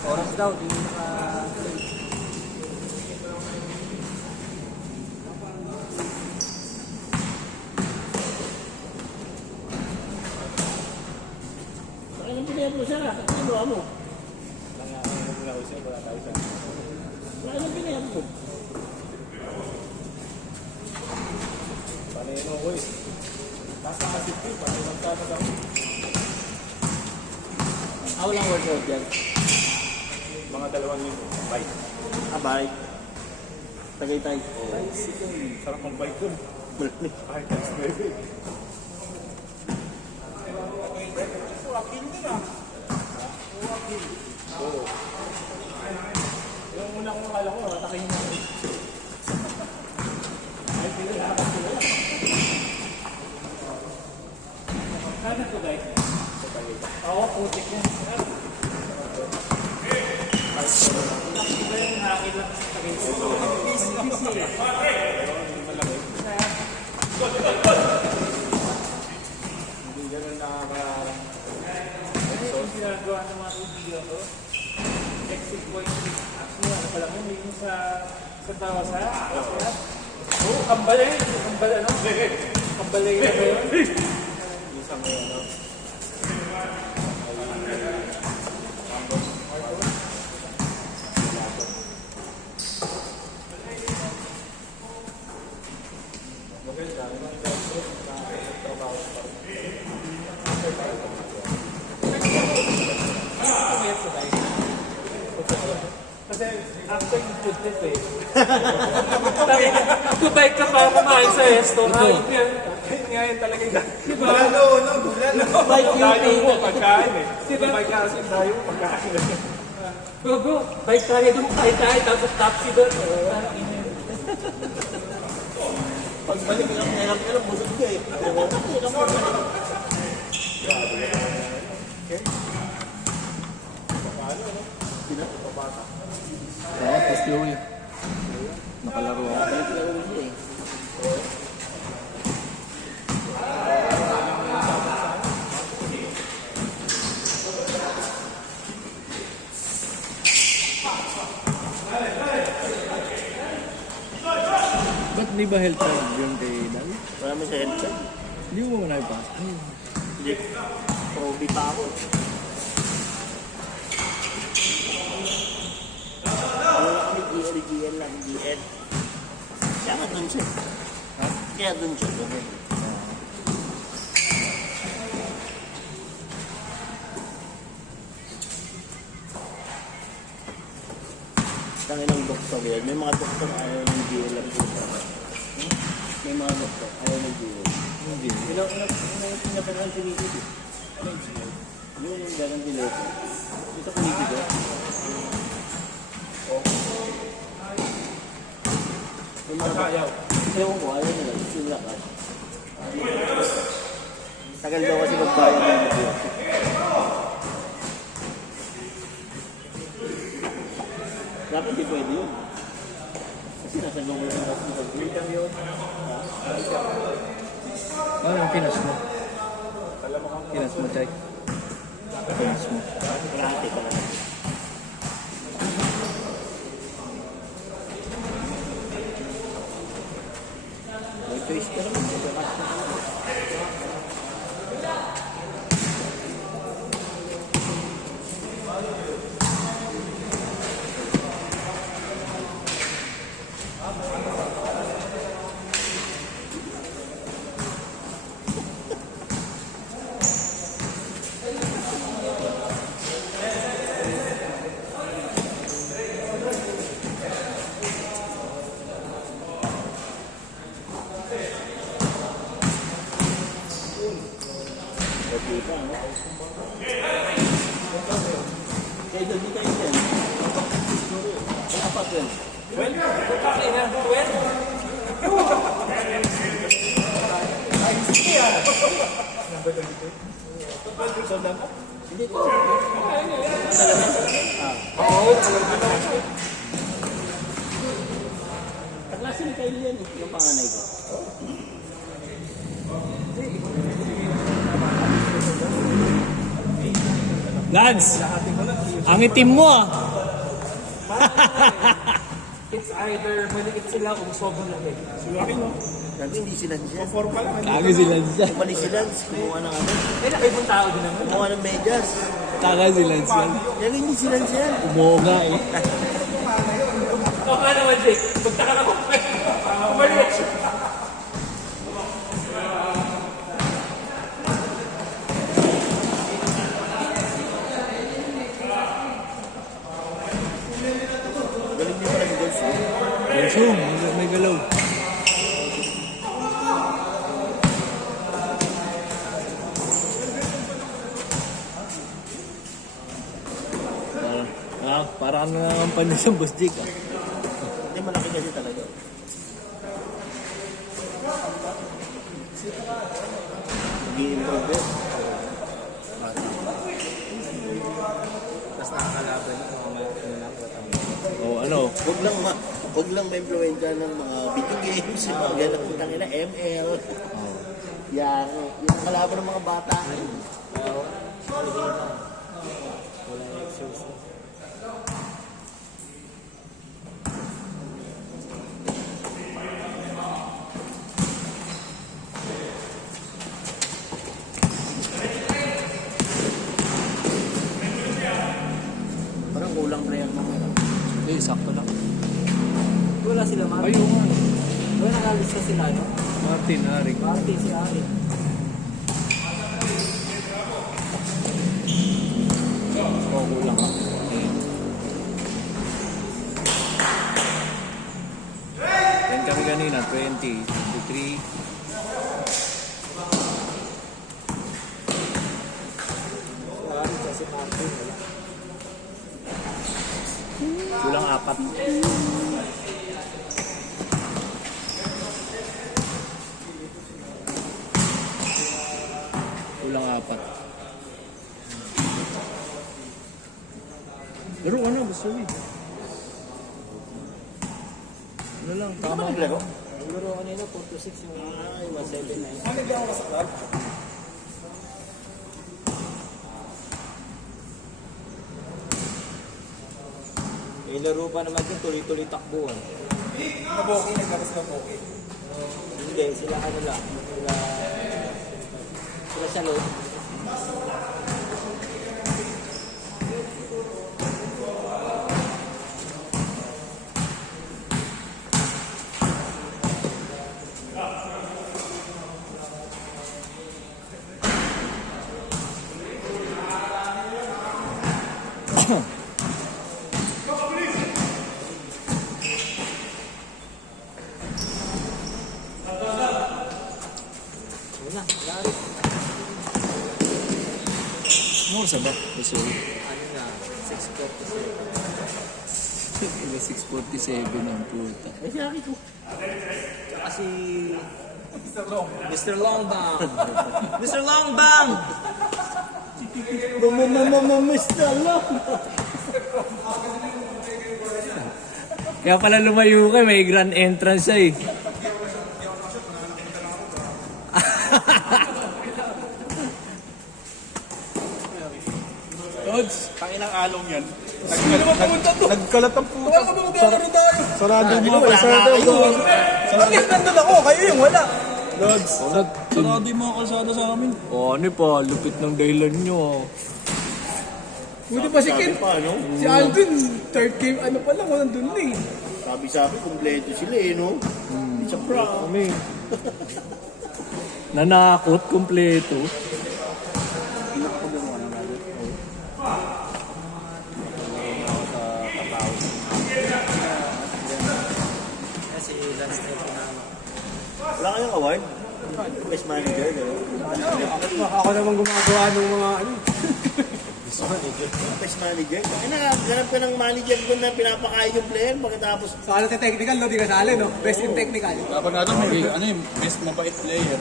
Oras daw, di naka... Bakit ang pinaya mo siya? Ano ba mo? Bakit ang pinaya mo? Paneno ko eh. Nasa kasipin, paneno magkano daw. Walang workout yan. Mga 2 linggo. Bike. Bike. Tagaytay. Sarap ang bike dun. Ay, that's baby. Oo. Yung una kong akala ko, natakin mo. Ay, pinalakas ko na. Kano to guys? Oo, putik yan. Iba yung hangin lang sa tagay. Hindi ganun Ano yung ginagawa ng mga kaibigan ko? Exit point. Actually, ano pala mo, yung sa Tawasa. Oo, kambal eh. Kambal ano? Kambal eh na ba yun? isang ano. Maganda, naman dahil trabaho pa rin. Ano sa tayo? Kasi after yung food trip eh. Magkabike ka para kumain sa resto. Hayop yan. Nga yun talaga yung Diba? Bike dayo mo yung pagkain eh. Diba? Bike kasi dayo mo pagkain. Bro, bike tayo doon tayo tapos taxi doon. pagbalik ka lang ngayon, pero busog ka eh. Tapos Joey. Nakalaro ako. Balik ka lang siya eh. Ba't di ba health card yung kay Dal? Wala mo sa headset? Hindi mo na ipasok. Hindi. Proby pa ako. Wala kami GL lang, GL. Kaya nga dun siya. Kaya dun siya. Tangilang doktor yan. May mga doktor ayaw ng GL lang dito. May mga doktor ayaw ng GL. Hindi. Ilang pinapanood si Nicky dito? Yung ganang dileto. Dito ko Nicky dito. Yung mga Ayaw. ewan ko, ayaw nila. Yung lakas. Tagal daw kasi magbayad ng video. Dapat di pwede yun. Kasi nasa gawin ng hospital. Freedom yun. Ano yung pinas mo? Pinas mo, Chay. Pinas mo. Kalahati pa lang. May choice ka naman. Magkakas na ka naman. Kita, no? Kaya doon, di kayo dyan. Ang apat yun. Well, kasi na, well. Ay, sige ah. Hindi ko. Oo, Kaklase ni Kyle yan, yung panganay ko. Lads, Ang itim mo ah. It's either malikit sila kung sobrang lamig. Silaki mo. Dati hindi sila siya. Four pa lang. Kagi sila siya. Bumalik sila, kumuha ng ano, Eh, nakaibang tao din naman. kumuha ng medyas. Kagi sila siya. Yan hindi sila siya. Umoga eh. O ka naman, Jake. Magtaka na ko. Kumalik. Galing niyo pala yung goals. Yusung, may galaw. Parang ano naman pa niya sa Boss Jake ah. Hindi, malaki kasi talaga. Nag-i-improve eh. Tapos nakakalaban yung mga O ano, Huwag lang ma-influensya ng mga video games, yung mga ganang putang ina, ML. Yan, yung kalaban ng mga bata. Parang kulang player mo. sakto lang. Wala sila, Martin. Ayun nga. Wala nakalista sila, no? Martin, Haring. Martin, si Ari. Oo, kulang ka. Yan kami kanina, 20, 23. Si Ari, si Martin. Wala. Kulang 4. Kulang 4. Laro ka na, gusto mo eh. Ano lang, tama Tama naglaro. Laro kanina, 4-6 yung Ay, 179. Ano hindi ako sa club? May laro pa naman yung tuloy-tuloy takbuhan. Naboki, nagkakas na boki. Hindi, sila ano lang. Sila sa loob. Una, lari. Ano sa ba? Gusto mo? Ano na, 6:47. 6:47 ang puta. Ay, sinabi ko. Kasi Mr. Longbang. Mr. Longbang! Mamamamamamista lang. Kaya pala lumayo ka, may grand entrance siya eh. Tods, tanginang along yan. Nagkalat ang puta. Wala ka ba maglalaro tayo? Sarado yung mga kalsada. Bakit nandun ako? Kayo yung wala. Lods, sarado yung mga kalsada sa amin. Oh, ano pa, lupit ng dahilan nyo. Pwede pa si Ken. Pa, no? Si Alvin, third game, ano pa lang, walang dun na eh. Sabi, kumpleto sila eh, no? It's a prank. Kami. Nanakot, kumpleto. Kasi last night na Wala kayong award? Best manager, gano'n? Ako naman gumagawa ng mga ano. Best manager? Ay, nakaganap ka ng manager ko na pinapakain yung player pagkatapos Sa ano technical, no? Di ka sali, no? Best in technical. Dapat natin may ano yung best mabait player,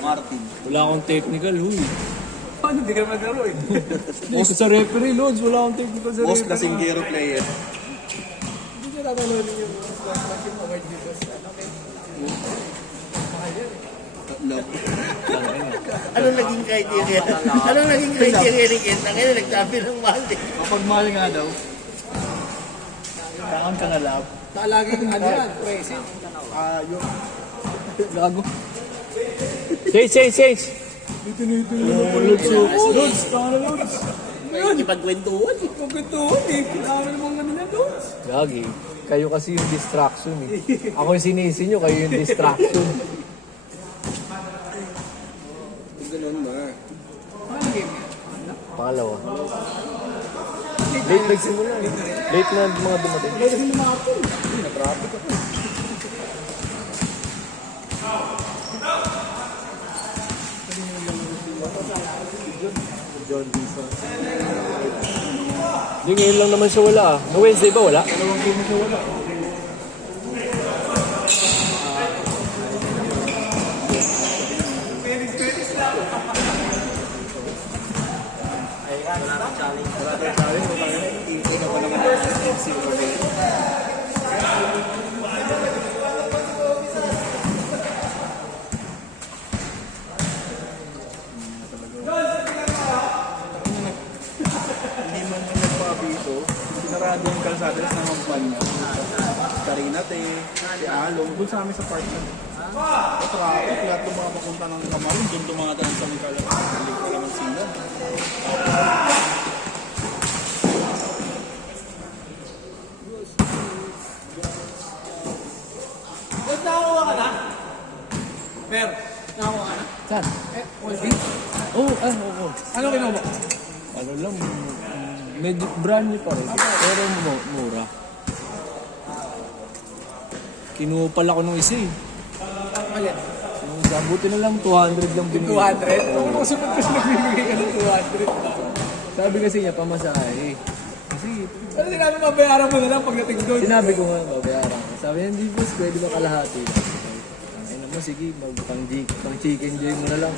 Martin. Wala akong technical, huy. Paano? Di ka maglaro eh. Boss sa referee, Lods. Wala akong technical sa Most referee. kasinggero player. Hindi ka tatalonin yung slot machine award dito sa ano, okay? Mahal yan eh. Love. Anong naging criteria? Anong naging criteria ni Kent? Ang ina, nagsabi ng mahal eh. Kapag mahal nga daw, kailangan ka na love. Laging ano yan, present. Yung... Gago. Change. Lods, tanga na Lods. May ipagkwentuhan eh. Magkwentuhan eh. Kailangan naman ganun yan, Lods. Gagi. Kayo kasi yung distraction eh. Ako yung sinisi nyo, kayo yung distraction. Ganun ba? Ano game? Pangalawa. Late nagsimula eh. Late na mga dumating. Wala kasi lumapon. Hindi, na-traffic ako. Hindi, ngayon lang naman siya wala ah. No Wednesday ba wala? Dalawang game siya wala. Hindi man man nagpabito, sinarado yung kalsada sa naman niya. Karina Te, si Along, doon sa amin sa park na. Sa traffic, lahat ng mga papunta ng Kamarong, doon dumadaan sa mga kalsada. Hindi ko naman sila. Lods, nakakuha ka na? Mer, nakakuha ka na? Saan? OLB? Oo. Ano kinuha mo? Ano lang, medyo brand new pa rin. Pero mura. Kinuha pala ko nung isa eh. Alin? Yung isa, buti na lang 200 lang binigay. 200? Kung kasunod kasi nagbibigay ka ng 200 na. Sabi kasi niya, pamasahe. Kasi, Ano sinabi, mabayaran mo na lang pagdating doon? sinabi ko nga, babayaran ko. Sabi niya, hindi boss, pwede ba kalahati? Ay naman, sige, pang chicken joy mo na lang.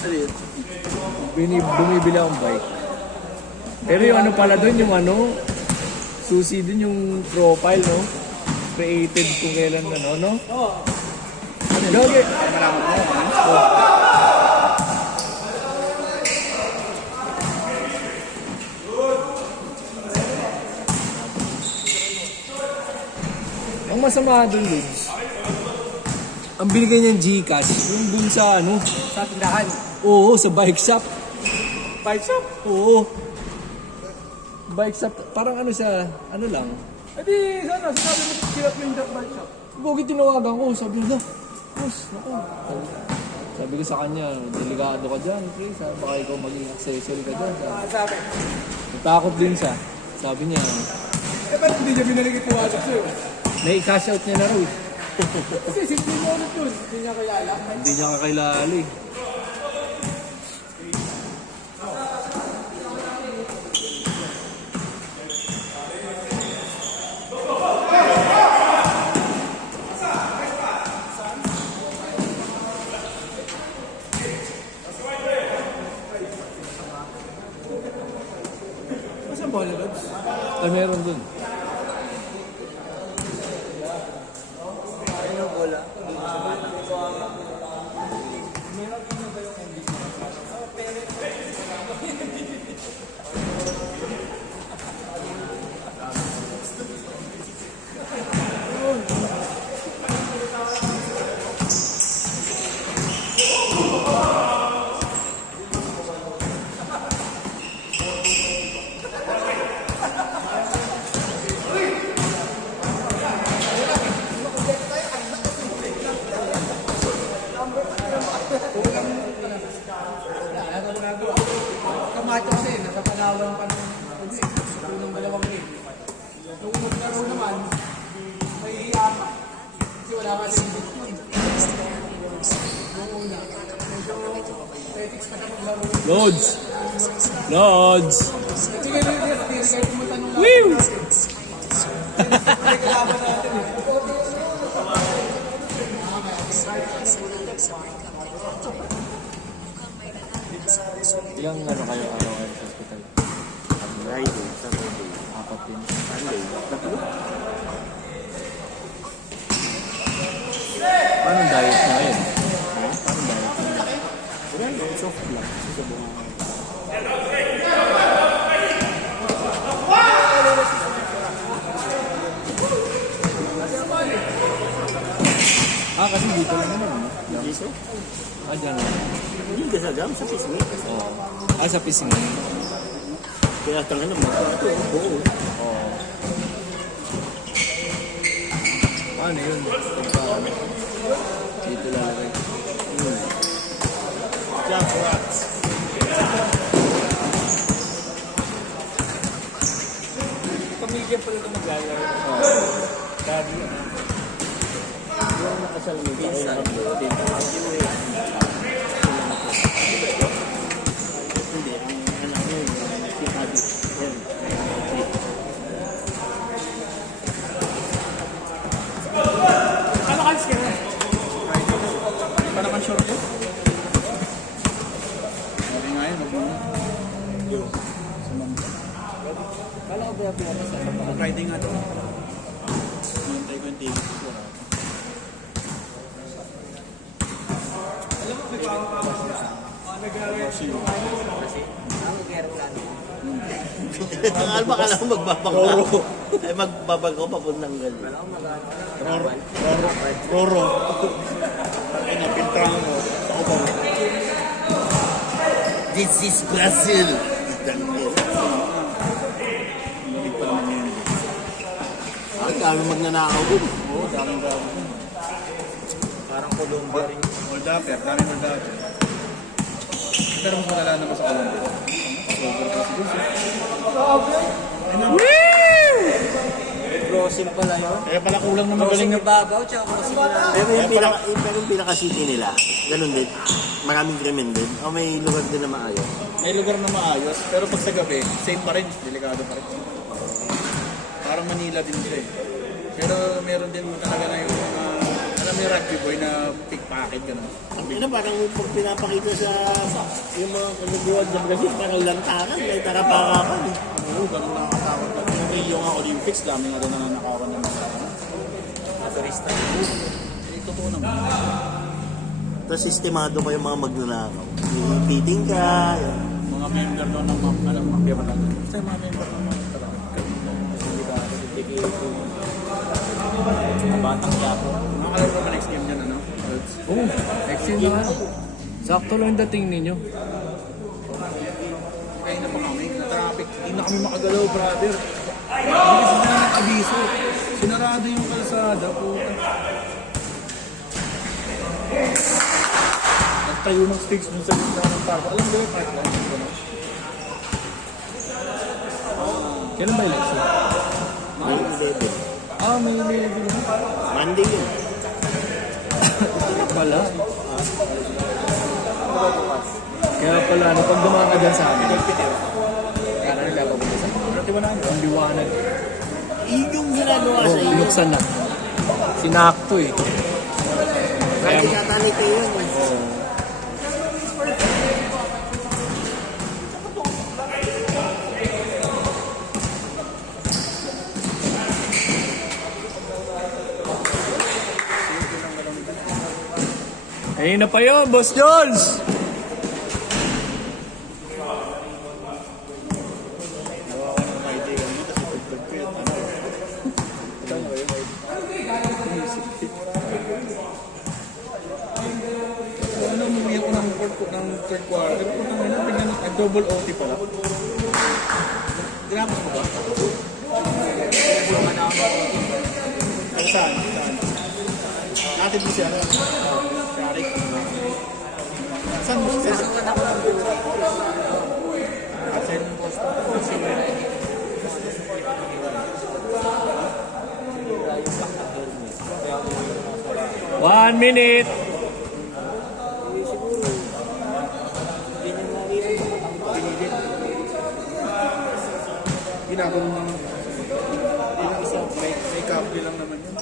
Ano yun? Bumibili akong bike. Pero yung ano pala doon, yung ano, susi din yung profile, no? Created kung kailan ano, no? Oo. Gagi! Ang masama doon, Ludes, ang binigay niyang Gcash, yung dun sa ano, Sa tindahan. oo, sa bike shop. Bike shop? Oo. Bike shop, parang ano siya, ano lang. Eh di, sana, sinabi mo hirap yung bike shop. Gogi tinawagan ko, sabi niya, boss, naku. Sabi ko sa kanya, delikado ka dyan, please, ha? Baka ikaw maging accessory ka dyan. Sabi. Natakot din siya. Sabi niya, Eh, ba't hindi niya binalik yung 200 sa'yo? na-cash out niya na raw. Kasi simple mo ulit yun. Hindi niya kayala. Hindi niya kakilala eh. Kasi ang bola, Lods? Ay, meron dun. Kamacho kasi, nasa Palawan pa ng ng dalawang game. Nung naglaro naman, may hiyapa. Kasi wala ka sa hindi. Nung una, medyo tactics pa na maglaro. Loads! Loads! Hindi kayo pumunta nung laban natin. Hindi kalaban natin eh. Ilang ano kayo araw-araw sa hospital? Friday, Saturday, Apat din. Sunday, tatlo. Paano diet niya ngayon? kasi sa bunga. Kasi dito lang naman. Dito? Ah, dyan lang. Hindi ka sa jam, sa pisngi. Ah, sa pisngi. Kaya tanga naman, ito, buo. Paano yun? Dito lalagay. Jam rats. Pamilya pala ito maglalaro. Daddy, Yung nakasal mo, kaya nakabutin. Hindi, ang anak niya, si Abby. Yan. Ano kalis ka na? Hindi pa naman sure yun. Sabi nga yun, wag mo na. Kala ko ba pinapasal? Friday nga doon. Nantay ko yung ticket ko. Ang alba ka lang magbabangka. Ay magbabangka papuntang ganyan. Roro. Ay, napintrahan mo sa kubaw. This is Brazil. Hindi pa naman yun. Ang dami magnanakaw dun. Oo, daming-dami. Parang Colombia rin. Moldapper, daming Moldapper. Pero mas malala naman sa Colombia. Crossing pala yun. Kaya pala kulang na magaling Crossing na na Babaw, tsaka crossing na... Pero yung pinaka-city nila, ganun din. Maraming krimen din. O may lugar din na maayos. May lugar na maayos, pero pag sa gabi, same pa rin, delikado pa rin. Parang Manila din sila eh. Pero meron din talaga na yung mga, alam mo yung rugby boy na pickpocket, gano'n. Ang ina, parang pag pinapakita sa yung mga nag-world na Brazil, parang lantaran, may tarapakapan. Oo, gano'n nakakatakot. Yung Rio nga Olympics, dami nga doon nananakawan ng mga Turista. eh, totoo naman. Tapos sistemado pa yung mga magnanakaw. Ipiting ka. Yan. Mga member doon ng mafia ba natin? Basta yung mga member ng mga Batang Yapo. Nakakalaro ka ba next game dyan, ano? Oo, excellent naman. Sakto lang yung dating ninyo. Kaya na pa kami, na-traffic. Hindi na kami makagalaw, brother. Hindi sila nag-abiso. Sinarado yung kalsada, puta. Nagtayo ng stage dun sa gitna ng park. Alam mo yung park lang? Kailan ba election? May 11. Ah, may level na. Monday yun. Ito na pala. Kaya pala, ano, pag dumaan ka dyan sa amin, kaya na nagkakapunta sa amin. Ang liwanag. Yun yung ginagawa Oo, sa iyo. binuksan na. Sinakto eh. Kaya katalik kayo yun. Ayun na pa yun, Boss Jones! Ano, umuwi ako ng third quarter. Puta nga na, tingnan mo, double OT pala. Ginapos mo ba? Ay, saan? Saan? Natin mo siya. Sharik. Saan mo siya? Asen. 1 minute! Ginagawa mo naman. Ilang isa, may copy lang naman yun.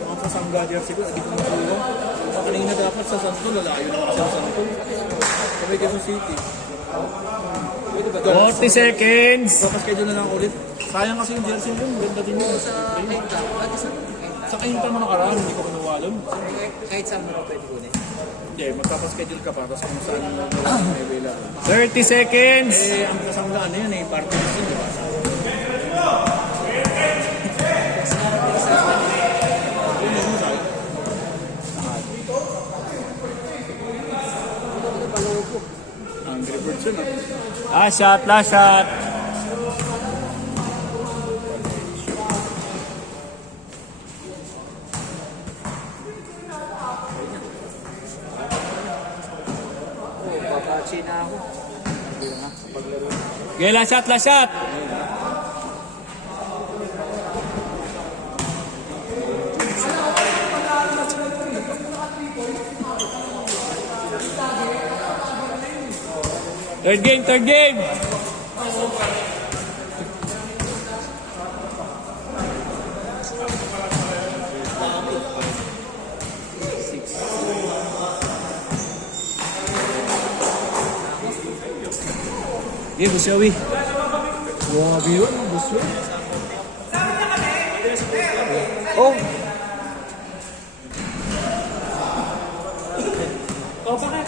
Yung sa Sangga jersey ko, hindi ko makuha. Sa kanina dapat sa Santo, lalayo na kasi sa Santo. Sabi Quezon City. Pwede ba? 40 seconds! Tapos kayo na lang ulit. Sayang kasi yung jersey yun, ganda din yun. Sa Kainta mo nakaraan, hindi ko kinuha doon. Kahit saan mo na pwede kunin. Hindi Hindi, magpapaschedule ka pa, tapos kung saan mo may available. 30 seconds. Eh, ang kasama ano yun eh, party list yun, di ba? Angry Birds yun ah. Last shot, last shot. Papachi na ako. Okay, last shot, last shot. Third game, third game. Okay, Busyawi. Grabe yun, Busyawi. Oh, O, bakit?